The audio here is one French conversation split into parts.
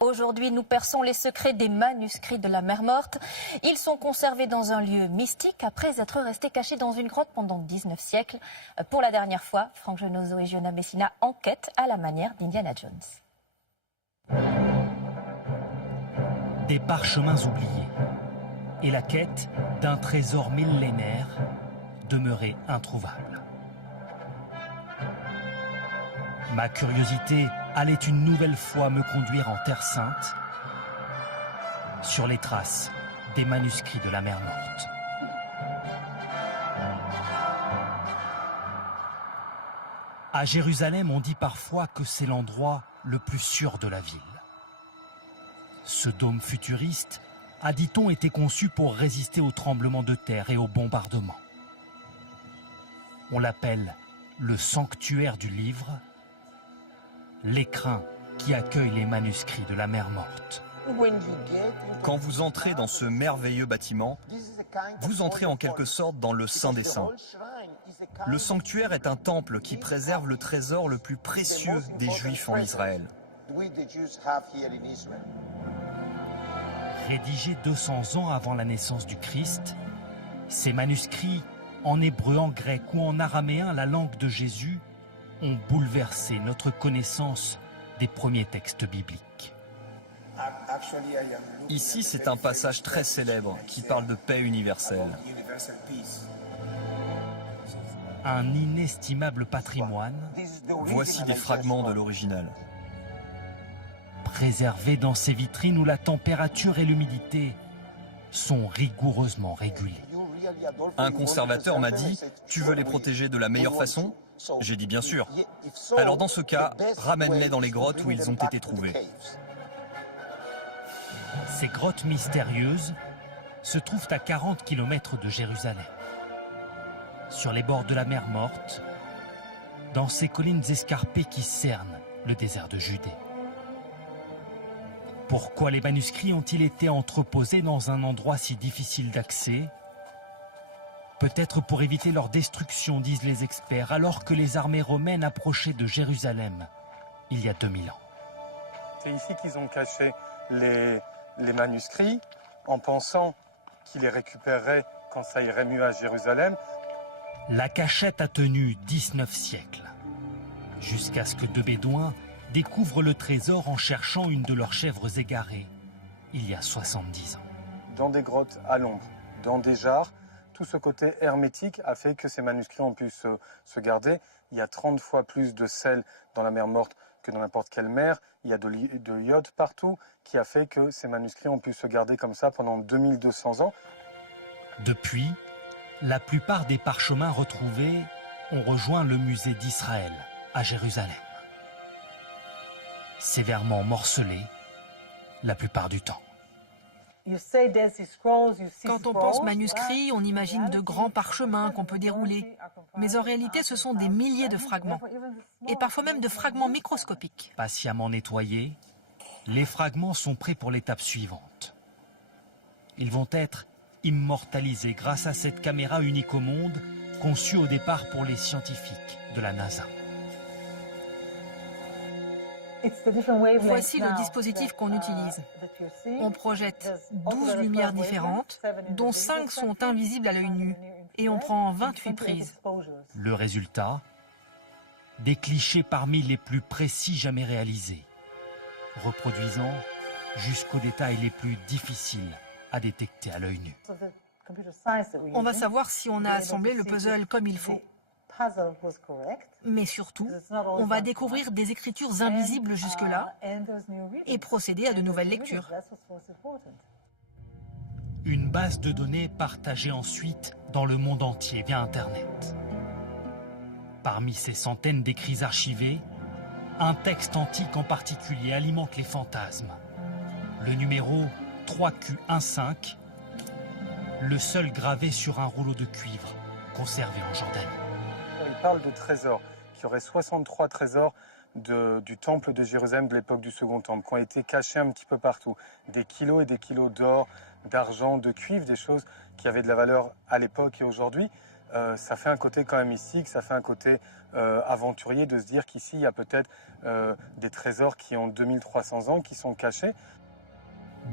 Aujourd'hui, nous perçons les secrets des manuscrits de la mer Morte. Ils sont conservés dans un lieu mystique après être restés cachés dans une grotte pendant 19 siècles. Pour la dernière fois, Franck Genozo et Giona Messina enquêtent à la manière d'Indiana Jones. Des parchemins oubliés et la quête d'un trésor millénaire demeuré introuvable. Ma curiosité allait une nouvelle fois me conduire en Terre Sainte, sur les traces des manuscrits de la mer Morte. À Jérusalem, on dit parfois que c'est l'endroit le plus sûr de la ville. Ce dôme futuriste a, dit-on, été conçu pour résister aux tremblements de terre et aux bombardements. On l'appelle le sanctuaire du livre, l'écrin qui accueille les manuscrits de la mer Morte. Quand vous entrez dans ce merveilleux bâtiment, vous entrez en quelque sorte dans le Saint des Saints. Le sanctuaire est un temple qui préserve le trésor le plus précieux des Juifs en Israël. Rédigés 200 ans avant la naissance du Christ, ces manuscrits, en hébreu, en grec ou en araméen, la langue de Jésus, ont bouleversé notre connaissance des premiers textes bibliques. Ici, c'est un passage très célèbre qui parle de paix universelle. Un inestimable patrimoine, Voici des fragments de l'original. préservé dans ces vitrines où la température et l'humidité sont rigoureusement régulées. Un conservateur m'a dit « Tu veux les protéger de la meilleure façon ?» J'ai dit « Bien sûr ». Alors dans ce cas, ramène-les dans les grottes où ils ont été trouvés. Ces grottes mystérieuses se trouvent à 40 km de Jérusalem, sur les bords de la mer Morte, dans ces collines escarpées qui cernent le désert de Judée. Pourquoi les manuscrits ont-ils été entreposés dans un endroit si difficile d'accès? Peut-être pour éviter leur destruction, disent les experts, alors que les armées romaines approchaient de Jérusalem il y a 2000 ans. C'est ici qu'ils ont caché les manuscrits, en pensant qu'ils les récupéreraient quand ça irait mieux à Jérusalem. La cachette a tenu 19 siècles, jusqu'à ce que deux bédouins découvrent le trésor en cherchant une de leurs chèvres égarées, il y a 70 ans. Dans des grottes à l'ombre, dans des jarres, tout ce côté hermétique a fait que ces manuscrits ont pu se garder. Il y a 30 fois plus de sel dans la mer Morte que dans n'importe quelle mer. Il y a de l'iode partout, qui a fait que ces manuscrits ont pu se garder comme ça pendant 2200 ans. Depuis, la plupart des parchemins retrouvés ont rejoint le musée d'Israël, à Jérusalem. Sévèrement morcelés, la plupart du temps. Quand on pense manuscrits, on imagine de grands parchemins qu'on peut dérouler. Mais en réalité, ce sont des milliers de fragments. Et parfois même de fragments microscopiques. Patiemment nettoyés, les fragments sont prêts pour l'étape suivante. Ils vont être immortalisés grâce à cette caméra unique au monde, conçue au départ pour les scientifiques de la NASA. Voici le dispositif qu'on utilise. On projette 12 lumières différentes, dont 5 sont invisibles à l'œil nu, et on prend 28 prises. Le résultat, des clichés parmi les plus précis jamais réalisés, reproduisant jusqu'aux détails les plus difficiles à détecter à l'œil nu. On va savoir si on a assemblé le puzzle comme il faut. Mais surtout, on va découvrir des écritures invisibles jusque-là et procéder à de nouvelles lectures. Une base de données partagée ensuite dans le monde entier via Internet. Parmi ces centaines d'écrits archivés, un texte antique en particulier alimente les fantasmes. Le numéro 3Q15, le seul gravé sur un rouleau de cuivre conservé en Jordanie. Il parle de trésors, qu'il y aurait 63 trésors du temple de Jérusalem de l'époque du Second Temple, qui ont été cachés un petit peu partout. Des kilos et des kilos d'or, d'argent, de cuivre, des choses qui avaient de la valeur à l'époque et aujourd'hui. ça fait un côté quand même mystique, ça fait un côté aventurier de se dire qu'ici, il y a peut-être des trésors qui ont 2300 ans, qui sont cachés.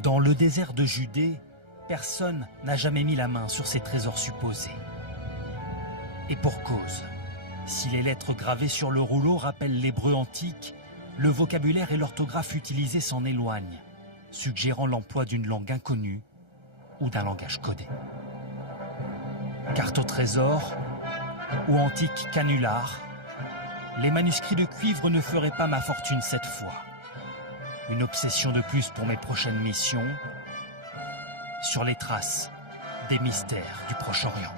Dans le désert de Judée, personne n'a jamais mis la main sur ces trésors supposés. Et pour cause, si les lettres gravées sur le rouleau rappellent l'hébreu antique, le vocabulaire et l'orthographe utilisés s'en éloignent, suggérant l'emploi d'une langue inconnue ou d'un langage codé. Carte au trésor ou antique canular, les manuscrits de cuivre ne feraient pas ma fortune cette fois. Une obsession de plus pour mes prochaines missions, sur les traces des mystères du Proche-Orient.